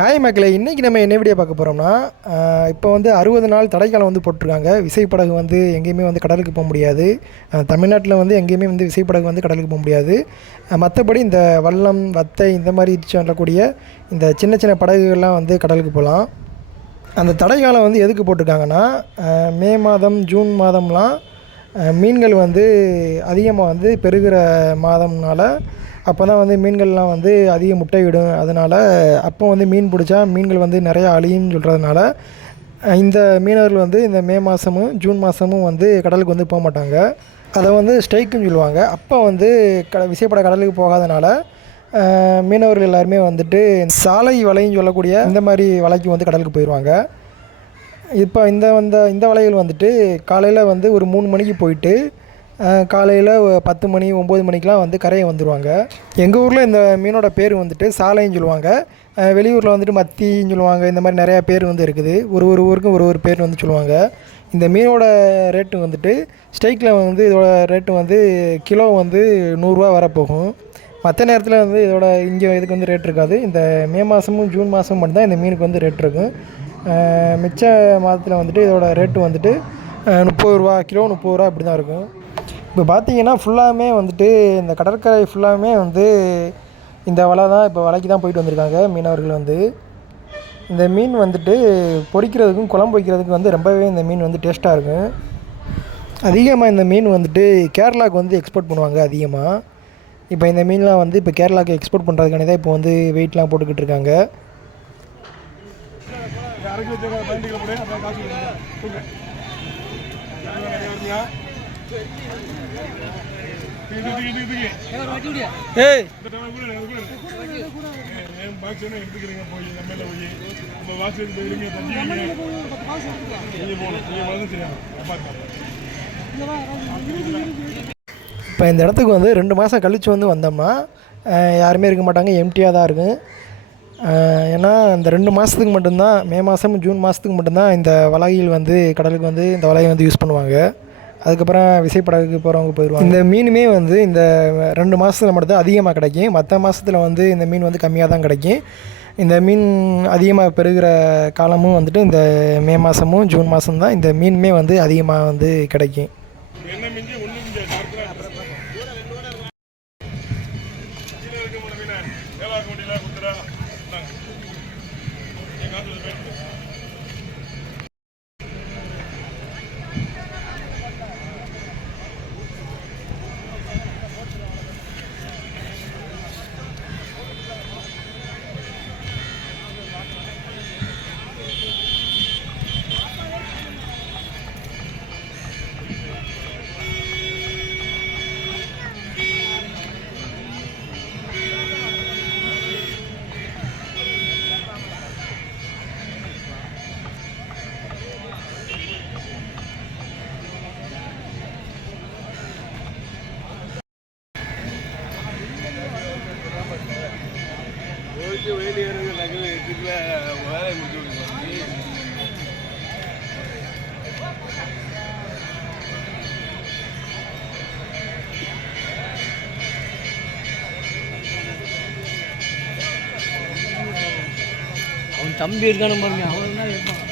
Hi மக்களே, இன்றைக்கி நம்ம என்ன வீடியோ பார்க்க போகிறோம்னா, இப்போ வந்து 60 நாள் தடைக்காலம் வந்து போட்டிருக்காங்க. விசைப்படகு வந்து எங்கேயுமே வந்து கடலுக்கு போக முடியாது. தமிழ்நாட்டில் வந்து எங்கேயுமே வந்து விசைப்படகு வந்து கடலுக்கு போக முடியாது. மற்றபடி இந்த வல்லம், வத்தை இந்த மாதிரி சொல்லக்கூடிய இந்த சின்ன சின்ன படகுகள்லாம் வந்து கடலுக்கு போகலாம். அந்த தடைக்காலம் வந்து எதுக்கு போட்டிருக்காங்கன்னா, மே மாதம், ஜூன் மாதம்லாம் மீன்கள் வந்து அதிகமாக வந்து பெருகிற மாதம்னால அப்போ தான் வந்து மீன்கள்லாம் வந்து அதிக முட்டை விடும். அதனால் அப்போ வந்து மீன் பிடிச்சா மீன்கள் வந்து நிறையா அழியும்னு சொல்கிறதுனால இந்த மீனவர்கள் வந்து இந்த மே மாதமும் ஜூன் மாதமும் வந்து கடலுக்கு வந்து போக மாட்டாங்க. அதை வந்து ஸ்ட்ரைக்குன்னு சொல்லுவாங்க. அப்போ வந்து விசைப்பட கடலுக்கு போகாதனால மீனவர்கள் எல்லாருமே வந்துட்டு சாலை வலைன்னு சொல்லக்கூடிய இந்த மாதிரி வலைக்கு வந்து கடலுக்கு போயிடுவாங்க. இப்போ இந்த வலைகள் வந்துட்டு காலையில் வந்து ஒரு 3 மணிக்கு போயிட்டு காலையில் 10 மணி 9 மணிக்கெலாம் வந்து கரையை வந்துடுவாங்க. எங்கள் ஊரில் இந்த மீனோட பேர் வந்துட்டு சாலைன்னு சொல்லுவாங்க. வெளியூரில் வந்துட்டு மத்தின்னு சொல்லுவாங்க. இந்த மாதிரி நிறையா பேர் வந்து இருக்குது. ஒரு ஊருக்கும் ஒரு பேர் வந்து சொல்லுவாங்க. இந்த மீனோட ரேட்டு வந்துட்டு ஸ்டேக்கில் வந்து இதோட ரேட்டு வந்து கிலோ வந்து 100 ரூபா வரப்போகும். மற்ற நேரத்தில் வந்து இங்கே இதுக்கு வந்து ரேட் இருக்காது. இந்த மே மாதமும் ஜூன் மாதமும் மட்டும்தான் இந்த மீனுக்கு வந்து ரேட் இருக்கும். மிச்ச மாதத்தில் வந்துட்டு இதோட ரேட்டு வந்துட்டு 30 ரூபா, கிலோ 30 ரூபா அப்படி தான் இருக்கும். இப்போ பார்த்தீங்கன்னா ஃபுல்லாமே வந்துட்டு இந்த கடற்கரை ஃபுல்லாமே வந்து இந்த வலை தான், இப்போ வலைக்கு தான் போயிட்டு வந்திருக்காங்க மீனவர்கள் வந்து. இந்த மீன் வந்துட்டு பொரிக்கிறதுக்கும் குழம்பு வைக்கிறதுக்கும் வந்து ரொம்பவே இந்த மீன் வந்து டேஸ்ட்டாக இருக்கும். அதிகமாக இந்த மீன் வந்துட்டு கேரளாவுக்கு வந்து எக்ஸ்போர்ட் பண்ணுவாங்க அதிகமாக. இப்போ இந்த மீன்லாம் வந்து இப்போ கேரளாவுக்கு எக்ஸ்போர்ட் பண்ணுறதுக்கானே தான் இப்போ வந்து வெயிட்லாம் போட்டுக்கிட்டு இருக்காங்க. இப்போ இந்த இடத்துக்கு வந்து 2 மாதம் கழித்து வந்து வந்தோம்னா யாருமே இருக்க மாட்டாங்க, எம்டியாக தான் இருக்கும். ஏன்னா இந்த 2 மாதத்துக்கு மட்டும்தான், மே மாதம் ஜூன் மாதத்துக்கு மட்டும்தான் இந்த வலைகள் வந்து கடலுக்கு வந்து இந்த வலையை வந்து யூஸ் பண்ணுவாங்க. அதுக்கப்புறம் விசைப்படகுக்கு போகிறவங்க போயிடுவாங்க. இந்த மீனுமே வந்து இந்த 2 மாதத்தில் மட்டும்தான் அதிகமாக கிடைக்கும். மற்ற மாதத்தில் வந்து இந்த மீன் வந்து கம்மியாக தான் கிடைக்கும். இந்த மீன் அதிகமாக பெருகிற காலமும் வந்துட்டு இந்த மே மாதமும் ஜூன் மாதம் தான் இந்த மீனுமே வந்து அதிகமாக வந்து கிடைக்கும். அவன் தம்பி இருக்கான பாருங்க, அவன் தான் இருப்பான்.